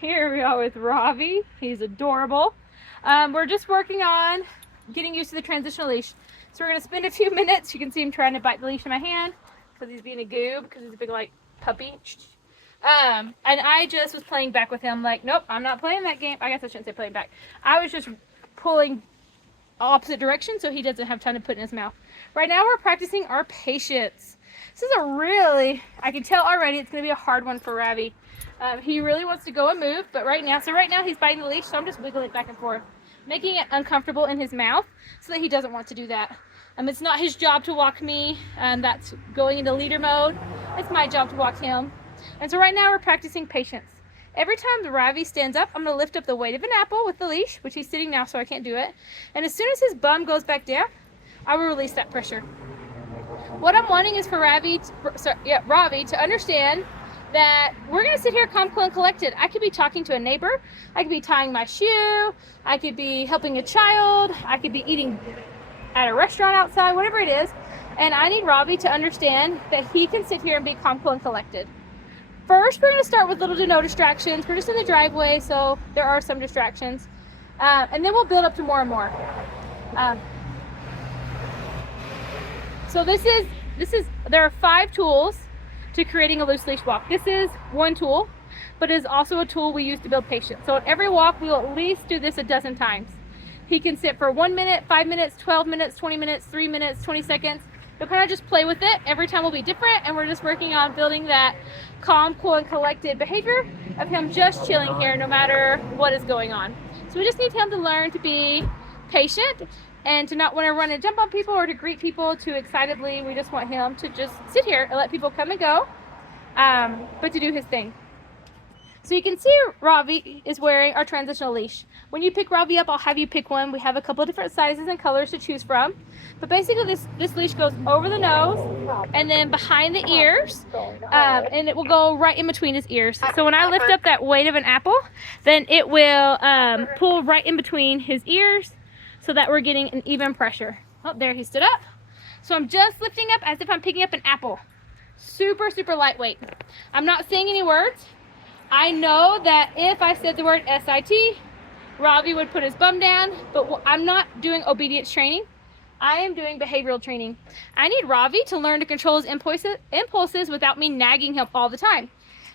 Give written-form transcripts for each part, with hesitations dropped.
Here we are with Ravi. He's adorable. We're just working on getting used to the transitional leash. So we're gonna spend a few minutes. You can see him trying to bite the leash in my hand because he's being a goob, because he's a big like puppy. And I just was playing back with him like, nope, I'm not playing that game. I guess I shouldn't say playing back. I was just pulling opposite direction so he doesn't have time to put it in his mouth. Right now we're practicing our patience. This is a really, I can tell already it's gonna be a hard one for Ravi. He really wants to go and move, but right now he's biting the leash, so I'm just wiggling it back and forth, making it uncomfortable in his mouth so that he doesn't want to do that. It's not his job to walk me, that's going into leader mode. It's my job to walk him. And so right now we're practicing patience. Every time the Ravi stands up, I'm gonna lift up the weight of an apple with the leash, which he's sitting now so I can't do it. And as soon as his bum goes back down, I will release that pressure. What I'm wanting is for Ravi to understand that we're gonna sit here calm, cool, and collected. I could be talking to a neighbor, I could be tying my shoe, I could be helping a child, I could be eating at a restaurant outside, whatever it is. And I need Ravi to understand that he can sit here and be calm, cool, and collected. First, we're gonna start with little to no distractions. We're just in the driveway, so there are some distractions. And then we'll build up to more and more. So there are 5 tools to creating a loose leash walk. This is one tool, but it is also a tool we use to build patience. So at every walk, we'll at least do this a dozen times. He can sit for 1 minute, 5 minutes, 12 minutes, 20 minutes, 3 minutes, 20 seconds. You'll kind of just play with it. Every time will be different, and we're just working on building that calm, cool, and collected behavior of him just chilling here no matter what is going on. So we just need him to learn to be patient and to not want to run and jump on people or to greet people too excitedly. We just want him to just sit here and let people come and go, but to do his thing. So you can see Ravi is wearing our transitional leash. When you pick Ravi up, I'll have you pick one. We have a couple of different sizes and colors to choose from. But basically this leash goes over the nose and then behind the ears, and it will go right in between his ears. So when I lift up that weight of an apple, then it will pull right in between his ears so that we're getting an even pressure. Oh, there he stood up. So I'm just lifting up as if I'm picking up an apple. Super, super lightweight. I'm not saying any words. I know that if I said the word SIT, Ravi would put his bum down, but I'm not doing obedience training. I am doing behavioral training. I need Ravi to learn to control his impulses without me nagging him all the time.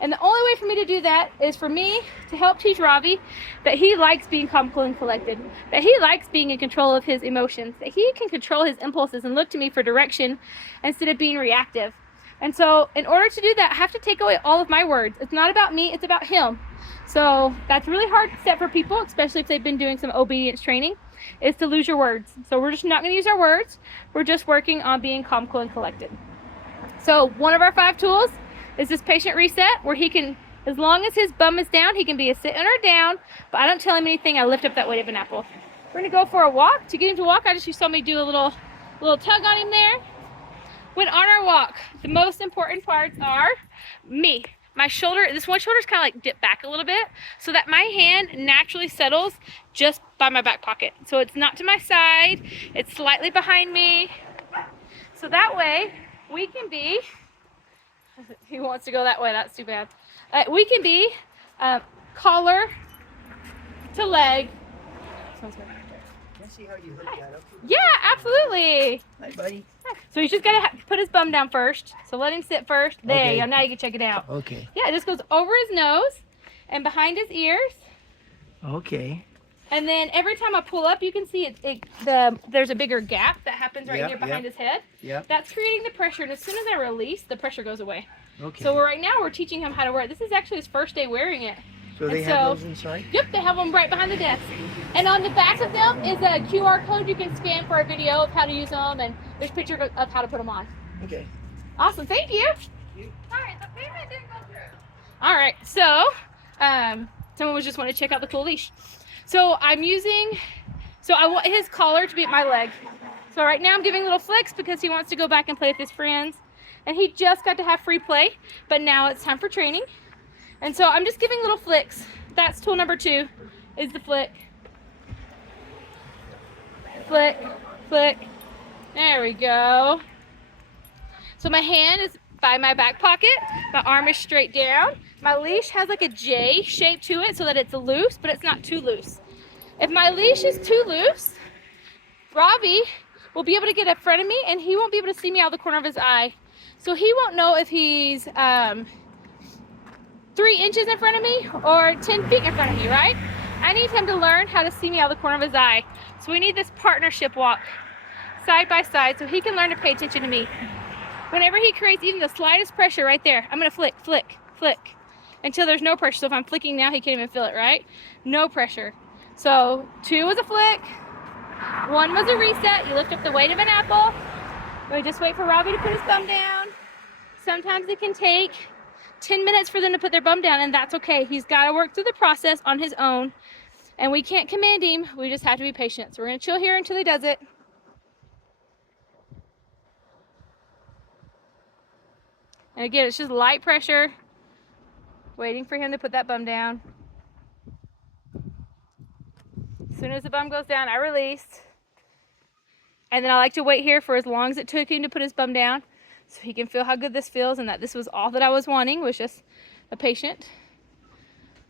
And the only way for me to do that is for me to help teach Ravi that he likes being calm, cool, and collected, that he likes being in control of his emotions, that he can control his impulses and look to me for direction instead of being reactive. And so in order to do that, I have to take away all of my words. It's not about me, it's about him. So that's really hard to set for people, especially if they've been doing some obedience training, is to lose your words. So we're just not gonna use our words. We're just working on being calm, cool, and collected. So one of our 5 tools is this patient reset, where he can, as long as his bum is down, he can be a sitting or down, but I don't tell him anything, I lift up that weight of an apple. We're gonna go for a walk. To get him to walk, you saw me do a little tug on him there. When on our walk, the most important parts are me. My shoulder, this one shoulder is kind of like dipped back a little bit so that my hand naturally settles just by my back pocket. So it's not to my side, it's slightly behind me. So that way we can be, he wants to go that way, that's too bad. We can be collar to leg. Sounds good. Can I see how you hook that up? Yeah, absolutely. Hi, buddy. So he's just gotta put his bum down first. So let him sit first. There Okay. you go. Now you can check it out. Okay. Yeah, it just goes over his nose and behind his ears. Okay. And then every time I pull up, you can see there's a bigger gap that happens right here behind his head. Yep. That's creating the pressure. And as soon as I release, the pressure goes away. Okay. So right now we're teaching him how to wear it. This is actually his first day wearing it. So they have those inside? Yep, they have them right behind the desk. And on the back of them is a QR code you can scan for a video of how to use them, and there's a picture of how to put them on. Okay. Awesome, thank you. All right, the payment didn't go through. All right, so someone was just wanting to check out the cool leash. So I want his collar to be at my leg. So right now I'm giving little flicks because he wants to go back and play with his friends. And he just got to have free play, but now it's time for training. And so I'm just giving little flicks. That's tool number 2, is the flick. Flick, flick. There we go. So my hand is by my back pocket. My arm is straight down. My leash has like a J shape to it so that it's loose, but it's not too loose. If my leash is too loose, Ravi will be able to get in front of me and he won't be able to see me out of the corner of his eye. So he won't know if he's 3 inches in front of me or 10 feet in front of me, right? I need him to learn how to see me out of the corner of his eye. So we need this partnership walk side by side so he can learn to pay attention to me. Whenever he creates even the slightest pressure right there, I'm gonna flick, flick, flick until there's no pressure. So if I'm flicking now, he can't even feel it, right? No pressure. So 2 was a flick, 1 was a reset. You lift up the weight of an apple. We just wait for Ravi to put his thumb down. Sometimes it can take 10 minutes for them to put their bum down, and that's okay. He's got to work through the process on his own, and we can't command him. We just have to be patient. So we're going to chill here until he does it. And again, it's just light pressure, waiting for him to put that bum down. As soon as the bum goes down, I release. And then I like to wait here for as long as it took him to put his bum down so he can feel how good this feels and that this was all that I was wanting, was just a patient.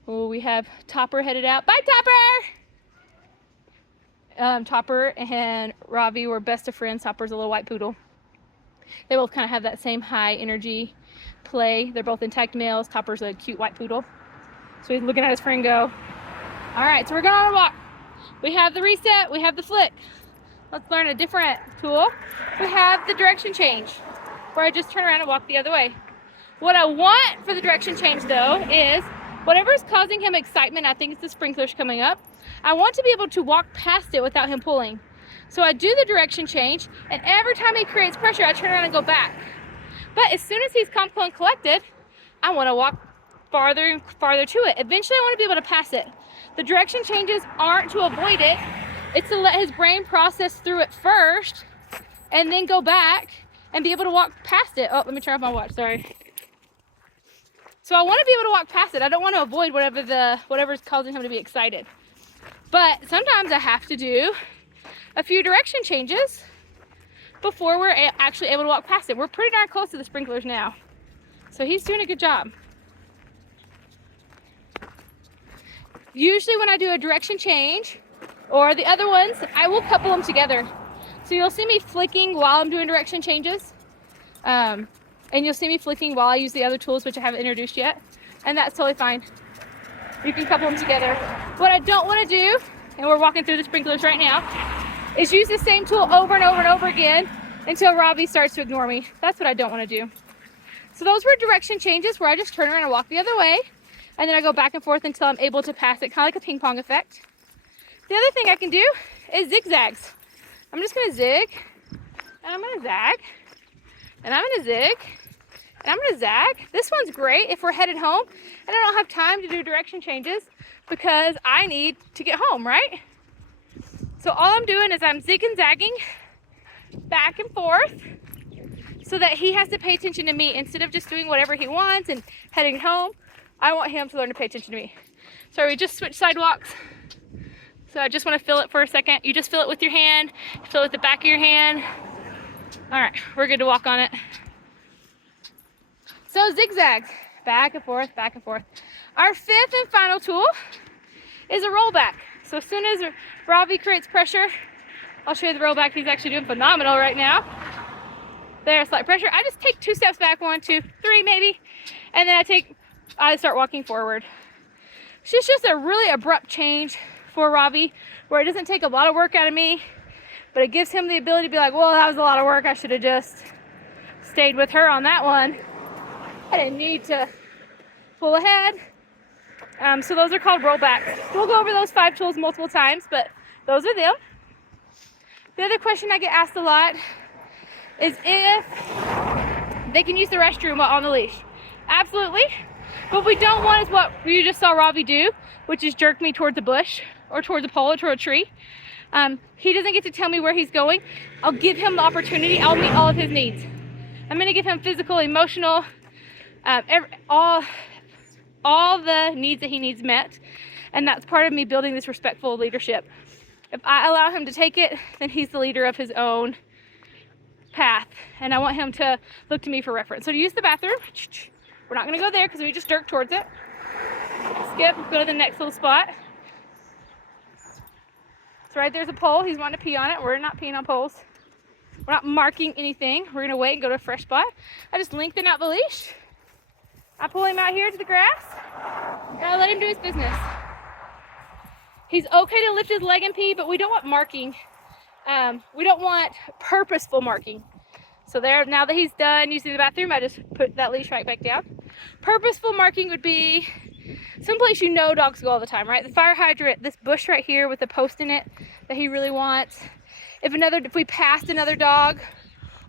Oh, we have Topper headed out. Bye, Topper! Topper and Ravi were best of friends. Topper's a little white poodle. They both kind of have that same high energy play. They're both intact males. Topper's a cute white poodle. So he's looking at his friend go. All right, so we're going on a walk. We have the reset, we have the flick. Let's learn a different tool. We have the direction change, where I just turn around and walk the other way. What I want for the direction change though is whatever is causing him excitement, I think it's the sprinklers coming up, I want to be able to walk past it without him pulling. So I do the direction change, and every time he creates pressure, I turn around and go back. But as soon as he's calm, cool, and collected, I want to walk farther and farther to it. Eventually, I want to be able to pass it. The direction changes aren't to avoid it. It's to let his brain process through it first, and then go back and be able to walk past it. Oh, let me turn off my watch, sorry. So I want to be able to walk past it. I don't want to avoid whatever's causing him to be excited. But sometimes I have to do a few direction changes before we're actually able to walk past it. We're pretty darn close to the sprinklers now. So he's doing a good job. Usually when I do a direction change, or the other ones, I will couple them together. So you'll see me flicking while I'm doing direction changes. And you'll see me flicking while I use the other tools, which I haven't introduced yet. And that's totally fine. You can couple them together. What I don't want to do, and we're walking through the sprinklers right now, is use the same tool over and over and over again until Ravi starts to ignore me. That's what I don't want to do. So those were direction changes where I just turn around and walk the other way, and then I go back and forth until I'm able to pass it, kind of like a ping pong effect. The other thing I can do is zigzags. I'm just going to zig, and I'm going to zag, and I'm going to zig, and I'm going to zag. This one's great if we're headed home and I don't have time to do direction changes because I need to get home, right? So all I'm doing is I'm zig and zagging back and forth so that he has to pay attention to me instead of just doing whatever he wants and heading home. I want him to learn to pay attention to me. So we just switched sidewalks. So I just want to feel it for a second. You just feel it with your hand, feel it with the back of your hand. All right, we're good to walk on it. So zigzags, back and forth, back and forth. Our fifth and final tool is a rollback. So as soon as Ravi creates pressure, I'll show you the rollback. He's actually doing phenomenal right now. There's slight pressure. I just take 2 steps back, 1, 2, 3 maybe, and then I start walking forward. It's just a really abrupt change for Ravi, where it doesn't take a lot of work out of me, but it gives him the ability to be like, well, that was a lot of work. I should have just stayed with her on that one. I didn't need to pull ahead. So those are called rollbacks. We'll go over those 5 tools multiple times, but those are them. The other question I get asked a lot is if they can use the restroom while on the leash. Absolutely. What we don't want is what you just saw Ravi do, which is jerk me towards a bush or towards a pole or toward a tree. He doesn't get to tell me where he's going. I'll give him the opportunity. I'll meet all of his needs. I'm going to give him physical, emotional, all the needs that he needs met. And that's part of me building this respectful leadership. If I allow him to take it, then he's the leader of his own path. And I want him to look to me for reference. So to use the bathroom, We're not gonna go there because we just jerk towards it. Skip, go to the next little spot. So right there's a pole. He's wanting to pee on it. We're not peeing on poles. We're not marking anything. We're gonna wait and go to a fresh spot. I just lengthen out the leash. I pull him out here to the grass. And I let him do his business. He's okay to lift his leg and pee, but we don't want marking. We don't want purposeful marking. So there, now that he's done using the bathroom, I just put that leash right back down. Purposeful marking would be someplace you know dogs go all the time, right? The fire hydrant, this bush right here with a post in it that he really wants. If we passed another dog,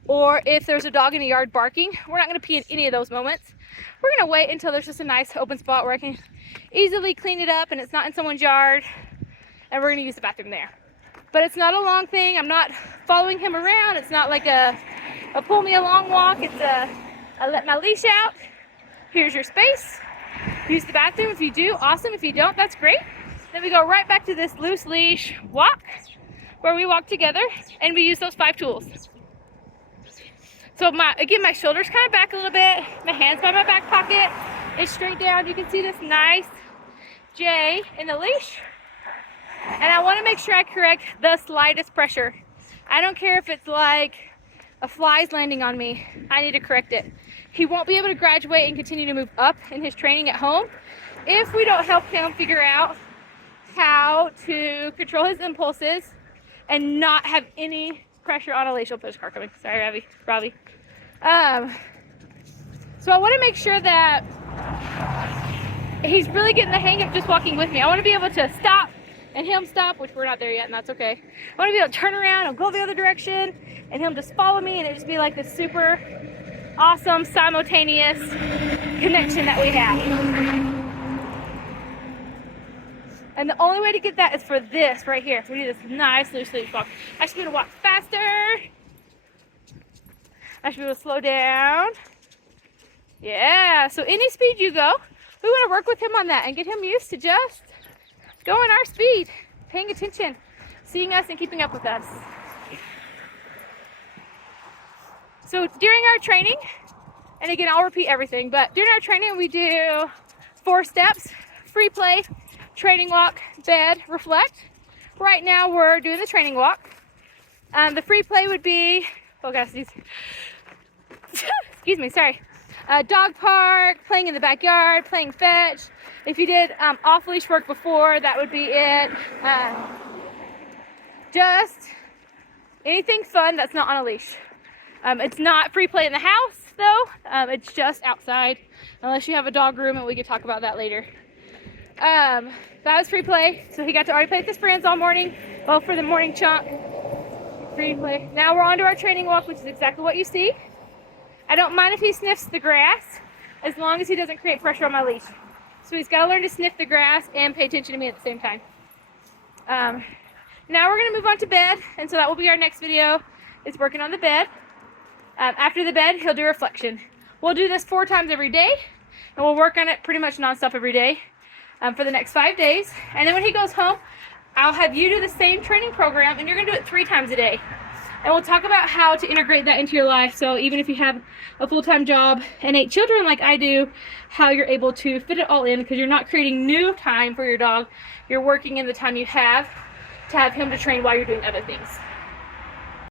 or if there's a dog in the yard barking, we're not gonna pee in any of those moments. We're gonna wait until there's just a nice open spot where I can easily clean it up and it's not in someone's yard, and we're gonna use the bathroom there. But it's not a long thing. I'm not following him around. It's not like a pull me a long walk. It's I let my leash out. Here's your space. Use the bathroom if you do, awesome. If you don't, that's great. Then we go right back to this loose leash walk where we walk together and we use those 5 tools. So again, my shoulders kind of back a little bit. My hands by my back pocket. It's straight down. You can see this nice J in the leash. And I want to make sure I correct the slightest pressure. I don't care if it's like a fly's landing on me. I need to correct it. He won't be able to graduate and continue to move up in his training at home if we don't help him figure out how to control his impulses and not have any pressure on a leash. Oh, there's a car coming. Sorry, Robbie. So I want to make sure that he's really getting the hang of just walking with me. I want to be able to stop and him stop, which we're not there yet, and that's okay. I want to be able to turn around and go the other direction and him just follow me, and it just be like this super awesome simultaneous connection that we have. And the only way to get that is for this right here. We do this nice loose leash walk. I should be able to walk faster. I should be able to slow down. Yeah, so any speed you go, we want to work with him on that and get him used to just going our speed, paying attention, seeing us and keeping up with us. So during our training, and again, I'll repeat everything, but during our training, we do 4 steps: free play, training walk, bed, reflect. Right now, we're doing the training walk. The free play would be, oh gosh, excuse me, sorry. Dog park, playing in the backyard, playing fetch. If you did off-leash work before, that would be it. Just anything fun that's not on a leash. It's not free play in the house, though. It's just outside, unless you have a dog room, and we could talk about that later. That was free play, so he got to already play with his friends all morning, well, for the morning chunk. Free play. Now we're on to our training walk, which is exactly what you see. I don't mind if he sniffs the grass, as long as he doesn't create pressure on my leash. So he's got to learn to sniff the grass and pay attention to me at the same time. Now we're going to move on to bed, and so that will be our next video, is working on the bed. After the bed, he'll do reflection. We'll do this 4 times every day, and we'll work on it pretty much nonstop every day for the next 5 days. And then when he goes home, I'll have you do the same training program, and you're going to do it 3 times a day. And we'll talk about how to integrate that into your life. So even if you have a full-time job and 8 children like I do, how you're able to fit it all in, because you're not creating new time for your dog. You're working in the time you have to have him to train while you're doing other things.